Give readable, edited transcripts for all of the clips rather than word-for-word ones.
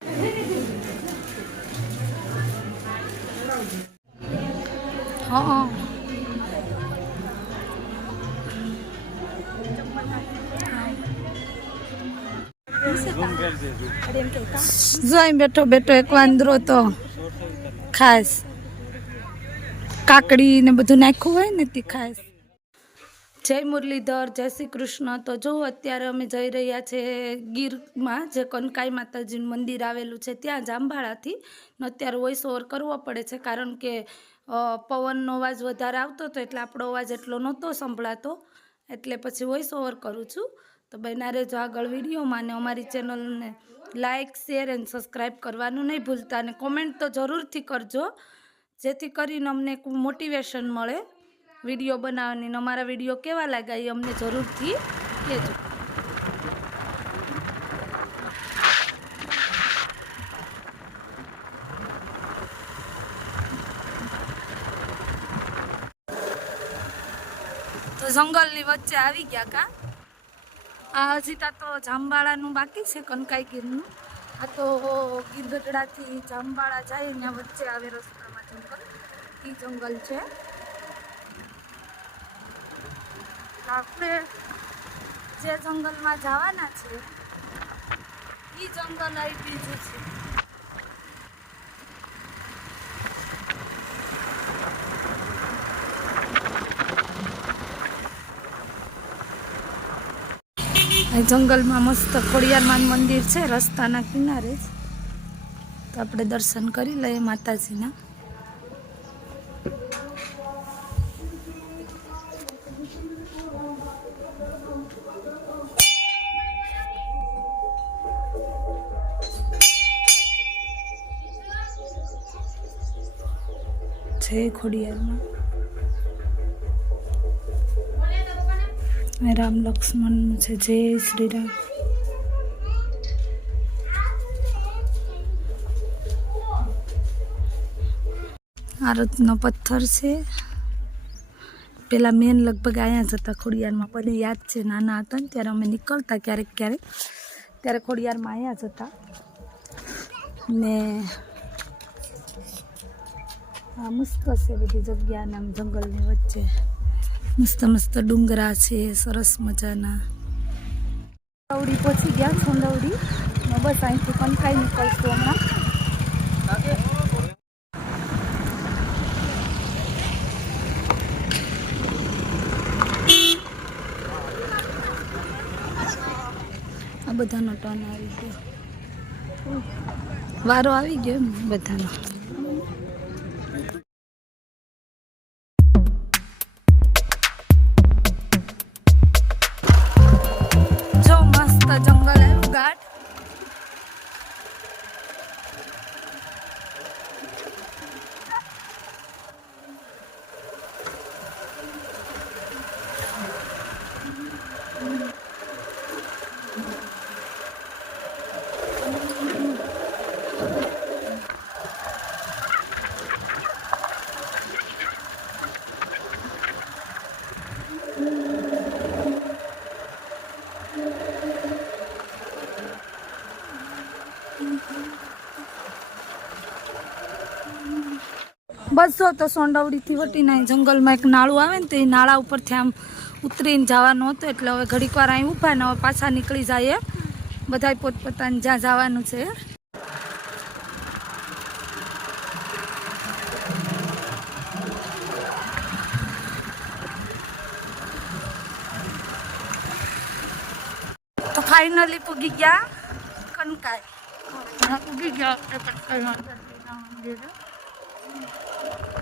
हाँ जो बैठो बैठो एक वांदरो तो खास काकड़ी ने बधु नाख्યું હોય ને તે ખાસ। જય મુરલીધર, જય શ્રી કૃષ્ણ। તો જો અત્યારે અમે જઈ રહ્યા છે ગીરમાં, જે કનકાઈ માતાજીનું મંદિર આવેલું છે ત્યાં જાંબાળાથી। અત્યારે વોઇસ ઓવર કરવો પડે છે કારણ કે પવનનો અવાજ વધારે આવતો હતો એટલે આપણો અવાજ એટલો નહોતો સંભળાતો, એટલે પછી વોઇસ ઓવર કરું છું। તો બન્યા રહેજો આગળ વિડીયોમાં, ને અમારી ચેનલને લાઇક શેર એન્ડ સબસ્ક્રાઈબ કરવાનું નહીં ભૂલતા, અને કોમેન્ટ તો જરૂરથી કરજો જેથી કરીને અમને એક મોટિવેશન મળે વિડીયો બનાવવાની। અમારા વિડીયો કેવા લાગ્યા એ અમને જરૂરથી કહેજો। તો જંગલની વચ્ચે આવી ગયા કા। આ હજી તો જાંબાળાનું બાકી છે, કનકાઈ ગીરનું। આ તો ગીરગઢડાથી જાંબાળા જાય ત્યાં વચ્ચે આવે રસ્તામાં જંગલ, એ જંગલ છે। આપણે જે જંગલમાં જવાના છે એ જંગલ આવી બીજું છે। જંગલમાં મસ્ત ખોડિયારમાં મંદિર છે રસ્તાના કિનારે જ, તો આપણે દર્શન કરી લઈએ માતાજીના। જય ખોડિયારમાં, રામ લક્ષ્મણનું છે। જય શ્રી રામ। આ રત્નો પથ્થર છે। પેલા મેન લગભગ અહીંયા જ હતા ખોડિયારમાં, મને યાદ છે નાના હતા ને ત્યારે અમે નીકળતા ક્યારેક ક્યારેક, ત્યારે ખોડિયારમાં અહીંયા જ હતા ને। આ મસ્ત છે બધી જગ્યા, આમ જંગલની વચ્ચે મસ્ત મસ્ત ડુંગરા છે સરસ મજાના। છોંદવડી પહોંચી ગયા, છોંદવડી બસ અહીંથી કનકાઈ નીકળશું હમણાં। આ બધાનો ટર્ન આવી ગયો, વારો આવી ગયો એમ બધાનો। જંગલ આવ્યું ઘાટ, બસ જો તો સોંડવડીથી વટીને જંગલમાં એક નાળું આવે ને, તો એ નાળા ઉપરથી આમ ઉતરીને જવાનું હતું, એટલે હવે ઘડીક વાર અહીં ઊભા ને હવે પાછા નીકળી જાય બધા પોતપોતાને જ્યાં જવાનું છે। તો ફાઇનલી પૂગી ગયા કનકાઈ, પૂગી ગયા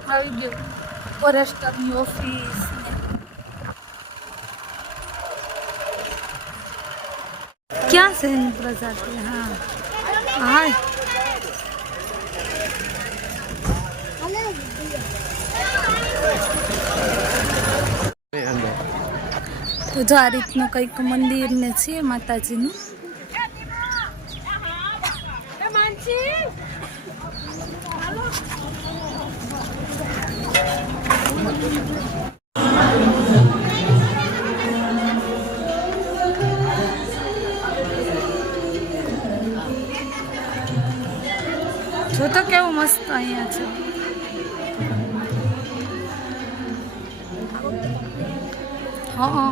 આવી ગયું ફોરેસ્ટરની ઓફિસ। ક્યાં છે એની પ્રજાતિ? હા હા, તો જો આ રીતનું કંઈક મંદિર ને છે માતાજીનું। જો તો કેવું મસ્ત અહીંયા છે. હા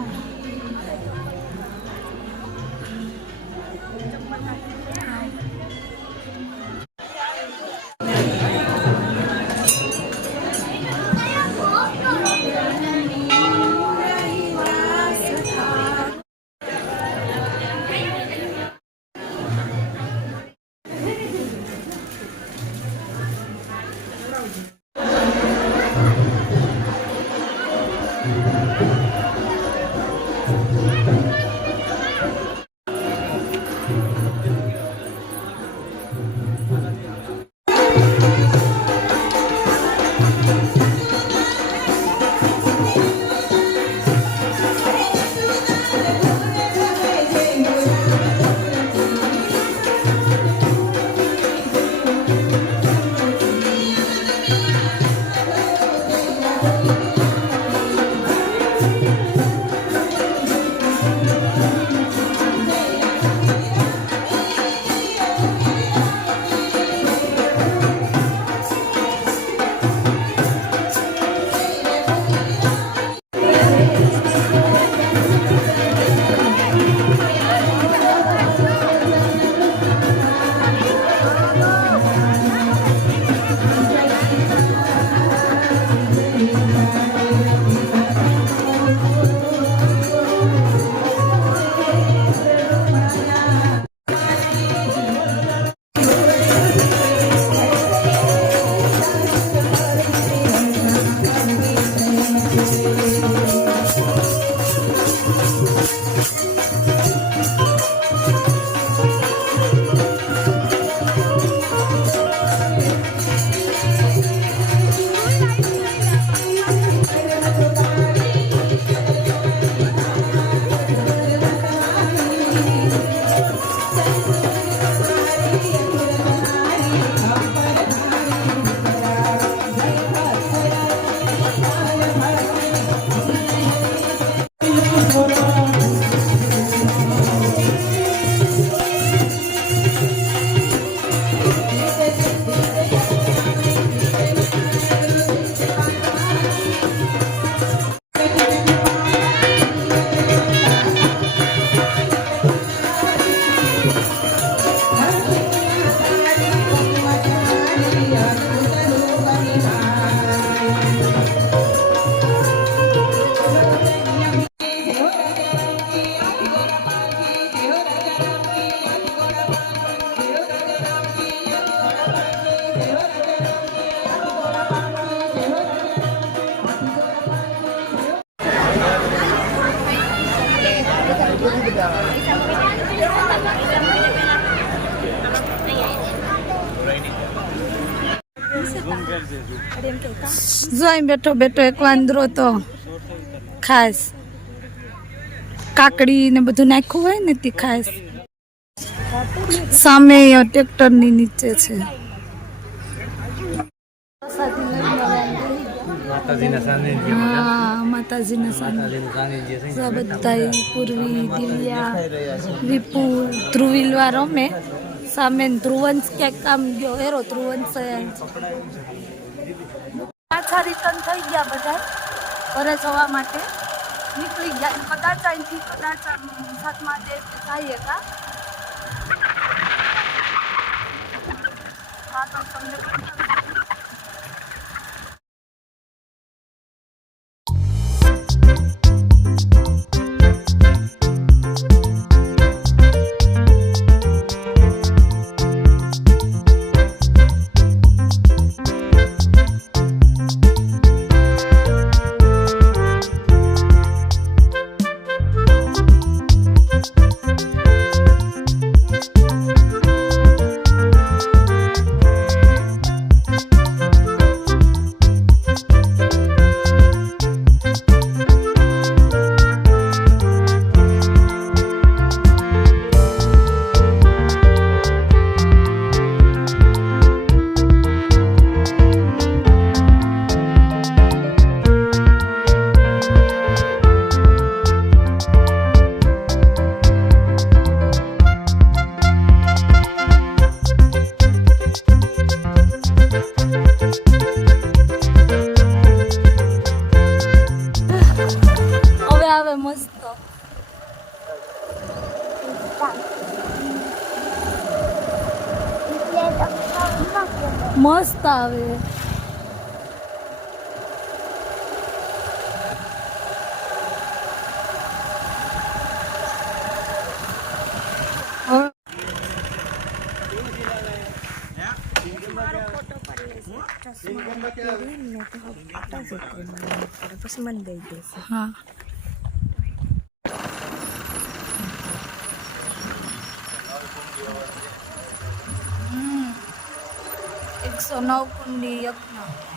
જો અહીં બેઠો બેઠો એક વાંદરો તો ખાસ કાકડી ને બધું નાખ્યું હોય ને તે ખાસ સામે ટ્રેક્ટર ની નીચે છે. માતાજીના સાનિધ્ય બધા પૂર્વી દિવ્યા વિપુલ ધ્રુવીલવા રમે સામે ધ્રુવંશ ક્યાંક કામ ગયો હેરો ધ્રુવંશ પાછા રિટર્ન થઈ ગયા બધા ઘરે જવા માટે નીકળી ગયા. કદાચ અહીંથી કદાચ સાતમા દેશ જઈએ કા હા તો તમને મસ્ત આવે. પછી મને દઈ દેશે. હા. હમ. 109 કુંડી યજ્ઞ.